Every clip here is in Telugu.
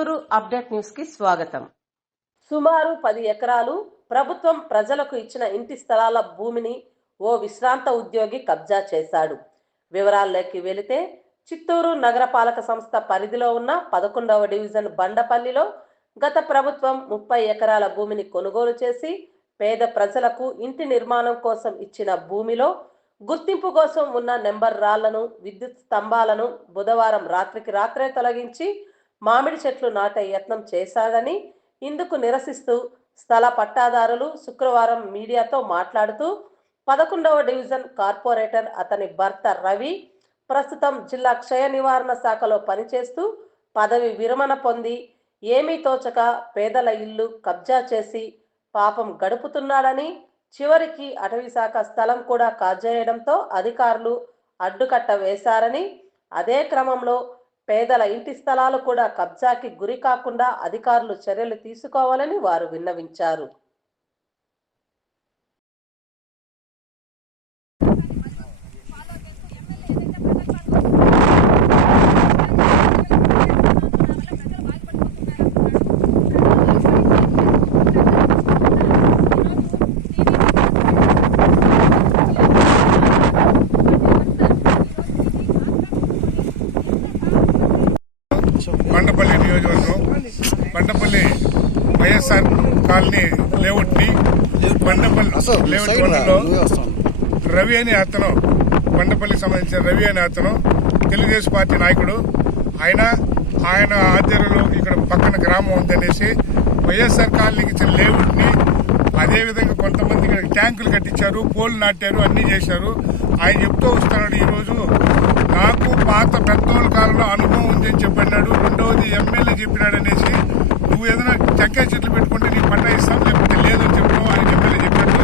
చిత్తూరు అప్డేట్ న్యూస్కి స్వాగతం. సుమారు పది ఎకరాలు ప్రభుత్వం ప్రజలకు ఇచ్చిన ఇంటి స్థలాల భూమిని ఓ విశ్రాంత ఉద్యోగి కబ్జా చేశాడు. వివరాల్లోకి వెళితే చిత్తూరు నగరపాలక సంస్థ పరిధిలో ఉన్న పదకొండవ డివిజన్ బండపల్లిలో గత ప్రభుత్వం ముప్పై ఎకరాల భూమిని కొనుగోలు చేసి పేద ప్రజలకు ఇంటి నిర్మాణం కోసం ఇచ్చిన భూమిలో గుర్తింపు కోసం ఉన్న నెంబర్ రాళ్ళను విద్యుత్ స్తంభాలను బుధవారం రాత్రికి రాత్రే తొలగించి మామిడి చెట్లు నాటే యత్నం చేశాడని ఇందుకు నిరసిస్తూ స్థల పట్టాదారులు శుక్రవారం మీడియాతో మాట్లాడుతూ పదకొండవ డివిజన్ కార్పొరేటర్ అతని భర్త రవి ప్రస్తుతం జిల్లా క్షయ నివారణ శాఖలో పనిచేస్తూ పదవి విరమణ పొంది ఏమీ తోచక పేదల ఇల్లు కబ్జా చేసి పాపం గడుపుతున్నాడని చివరికి అటవీ శాఖ స్థలం కూడా కాజేయడంతో అధికారులు అడ్డుకట్ట వేశారని అదే క్రమంలో పేదల ఇంటి స్థలాలు కూడా కబ్జాకి గురి కాకుండా అధికారులు చర్యలు తీసుకోవాలని వారు విన్నవించారు బండపల్లి నియోజకవర్గం బండపల్లి వైఎస్ఆర్ కాలనీ లేఅవుట్ని బండపల్లి లేఅవుట్ వన్లో రవి అనే అతను బండపల్లికి సంబంధించిన రవి అనే అతను తెలుగుదేశం పార్టీ నాయకుడు ఆయన ఆయన ఆధ్వర్యంలో ఇక్కడ పక్కన గ్రామం ఉందనేసి వైఎస్ఆర్ కాలనీకి ఇచ్చిన లేఅవుట్ని అదేవిధంగా కొంతమంది ఇక్కడ ట్యాంకులు కట్టించారు పోల్ నాటారు అన్నీ చేశారు. ఆయన చెప్తూ వస్తున్నాడు ఈరోజు నాకు పాత పెద్దోళ్ళ కాలంలో అనుభవం ఉందని చెప్పన్నాడు. రెండవది ఎమ్మెల్యే చెప్పినాడు అనేసి నువ్వు ఏదైనా టెంకాయ చెట్లు పెట్టుకుంటే నీకు పట్ట ఇస్తాం లేకపోతే లేదని చెప్పడం ఆయన ఎమ్మెల్యే చెప్పాడు.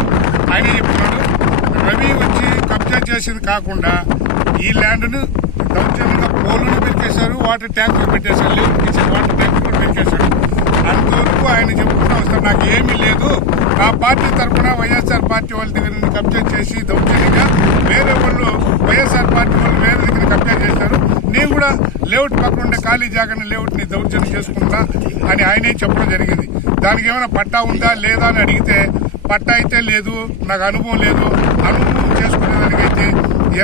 ఆయనే చెప్తున్నాడు రవి వచ్చి కబ్జా చేసేది కాకుండా ఈ ల్యాండ్ను దౌర్జన్యంగా పోలును పెరికేశారు వాటర్ ట్యాంకులు పెట్టేశారు లేవు వాటర్ ట్యాంకులు కూడా పెరికేశాడు అంతవరకు ఆయన చెప్పుకుంటూ వస్తాడు నాకు ఏమీ లేదు. నా పార్టీ తరఫున వైఎస్ఆర్ పార్టీ వాళ్ళ దగ్గర నుండి కబ్జా చేసి దౌర్జన్యంగా వేరే వాళ్ళు వైఎస్ఆర్ పార్టీ వాళ్ళు వేరే దగ్గర కబ్జా చేశారు నేను కూడా లేఅవుట్ పక్కన ఉండే ఖాళీ జాగాని లేఅవుట్ని దౌర్జన్యం చేసుకుంటా అని ఆయనే చెప్పడం జరిగింది. దానికి ఏమైనా పట్టా ఉందా లేదా అని అడిగితే పట్టా అయితే లేదు నాకు అనుభవం లేదు అనుభవం చేసుకునేదానికైతే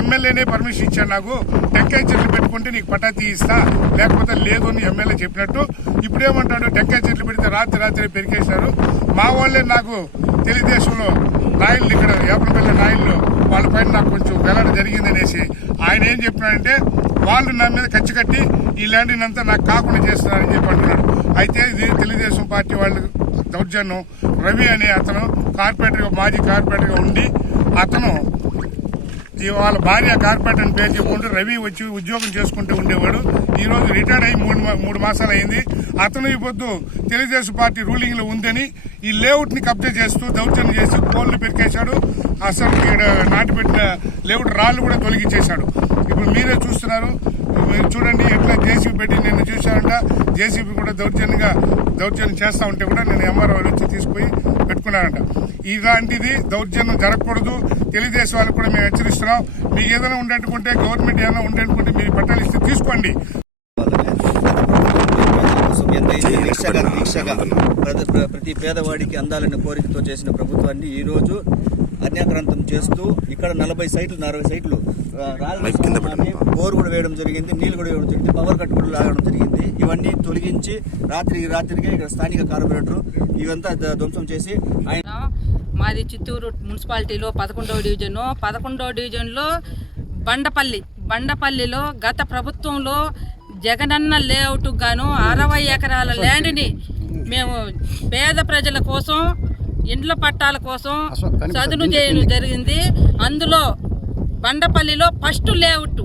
ఎమ్మెల్యేనే పర్మిషన్ ఇచ్చాను నాకు టెంకాయ చెట్లు పెట్టుకుంటే నీకు పట్టా తీయిస్తా లేకపోతే లేదు అని ఎమ్మెల్యే చెప్పినట్టు. ఇప్పుడేమంటాడు టెంకాయ చెట్లు పెడితే రాత్రి రాత్రి పెరికేశారు. మా వాళ్ళే నాకు తెలుగుదేశంలో నాయుళ్ళు ఇక్కడ ఏపనపల్లి నాయుళ్ళు వాళ్ళ పైన నాకు కొంచెం వెల్లడ జరిగిందనేసి ఆయన ఏం చెప్పినాడంటే వాళ్ళు నా మీద ఖర్చు కట్టి ఈ ల్యాండ్ని అంతా నాకు కాకుండా చేస్తున్నారని చెప్పి అంటున్నాడు. అయితే ఇది తెలుగుదేశం పార్టీ వాళ్ళు దౌర్జన్యం. రవి అనే అతను కార్పొరేటర్గా మాజీ కార్పొరేటర్గా ఉండి అతను వాళ్ళ భార్య కార్పొరేట్ అని పేరు చెప్పుకుంటూ రవి వచ్చి ఉద్యోగం చేసుకుంటూ ఉండేవాడు. ఈ రోజు రిటైర్డ్ అయ్యి మూడు మూడు మాసాలు అయింది అతను ఈ పొద్దు తెలుగుదేశం పార్టీ రూలింగ్లో ఉందని ఈ లేఅవుట్ని కబ్జా చేస్తూ దౌర్జన్యం చేసి పోల్ని పెరికేశాడు. అసలు ఇక్కడ నాటిపెట్టిన లేఅవుట్ రాళ్ళు కూడా తొలగించేశాడు. ఇప్పుడు మీరే చూస్తున్నారు. మీరు చూడండి ఎట్లా జేసీబీ పెట్టి నిన్న చూశారంట. జేసీబీ కూడా దౌర్జన్యంగా దౌర్జన్యం చేస్తూ ఉంటే కూడా నేను ఎంఆర్ఓ వచ్చి తీసుకుపోయి పెట్టుకున్నానంట ఇలాంటిది దౌర్జన్యం జరగకూడదు. తెలుగుదేశం వాళ్ళకు కూడా మేము హెచ్చరిస్తున్నాం. మీకు ఏదైనా ఉండేట్టుకుంటే గవర్నమెంట్ ఏదైనా ఉండేట్టుకుంటే మీరు పట్టాలు ఇస్తే తీసుకోండి. దీక్షగా దీక్షగా ప్రతి పేదవాడికి అందాలనే కోరికతో చేసిన ప్రభుత్వాన్ని ఈరోజు అన్యాక్రాంతం చేస్తూ ఇక్కడ నలభై సైట్లు అరవై సైట్లు ఆ, రాజధాని బోర్ కూడా వేయడం జరిగింది నీళ్ళు కూడా వేయడం జరిగింది పవర్ కట్ కూడా లాగడం జరిగింది. ఇవన్నీ తొలగించి రాత్రి రాత్రిగా ఇక్కడ స్థానిక కార్పొరేటర్ ఇవంతా ధ్వంసం చేసి ఆయన మాది చిత్తూరు మున్సిపాలిటీలో పదకొండవ డివిజను. పదకొండవ డివిజన్లో బండపల్లి బండపల్లిలో గత ప్రభుత్వంలో జగనన్న లేఅవుట్ గాను అరవై ఎకరాల ల్యాండ్ని మేము పేద ప్రజల కోసం ఇండ్ల పట్టాల కోసం చదును చేయడం జరిగింది. అందులో బండపల్లిలో ఫస్ట్ లేఅవుట్.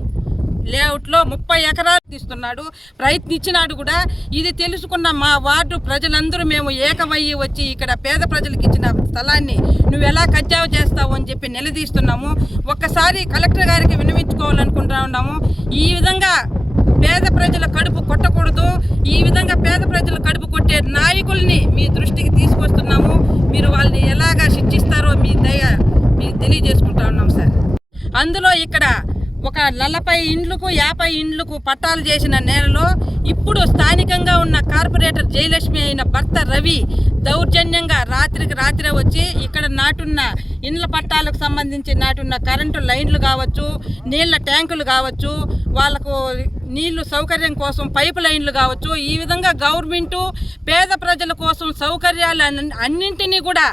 లేఅవుట్లో ముప్పై ఎకరాలు తీస్తున్నాడు. ప్రయత్నించినాడు కూడా. ఇది తెలుసుకున్న మా వార్డు ప్రజలందరూ మేము ఏకమయ్యి వచ్చి ఇక్కడ పేద ప్రజలకు ఇచ్చిన స్థలాన్ని నువ్వు ఎలా కజ్జావు చేస్తావు అని చెప్పి నిలదీస్తున్నాము. ఒక్కసారి కలెక్టర్ గారికి వినవించుకోవాలనుకుంటా ఉన్నాము. ఈ విధంగా పేద ప్రజల కడుపు కొట్టకూడదు. ఈ విధంగా పేద ప్రజల కడుపు కొట్టే నాయకుల్ని మీ దృష్టికి తీసుకొస్తున్నాము. మీరు వాళ్ళని ఎలాగా శిక్షిస్తారో మీ దయ మీకు తెలియజేసుకుంటా ఉన్నాం సార్. అందులో ఇక్కడ ఒక నలభై ఇండ్లకు యాభై ఇండ్లకు పట్టాలు చేసిన నేలలో ఇప్పుడు స్థానికంగా ఉన్న కార్పొరేటర్ జయలక్ష్మి అయిన భర్త రవి దౌర్జన్యంగా రాత్రికి రాత్రే వచ్చి ఇక్కడ నాటున్న ఇండ్ల పట్టాలకు సంబంధించి నాటున్న కరెంటు లైన్లు కావచ్చు నీళ్ళ ట్యాంకులు కావచ్చు వాళ్ళకు నీళ్ళు సౌకర్యం కోసం పైప్ లైన్లు కావచ్చు ఈ విధంగా గవర్నమెంట్ పేద ప్రజల కోసం సౌకర్యాలు అన్నింటినీ కూడా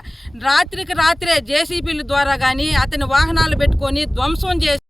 రాత్రికి రాత్రే జేసీబీల ద్వారా కానీ అతని వాహనాలు పెట్టుకొని ధ్వంసం చేసి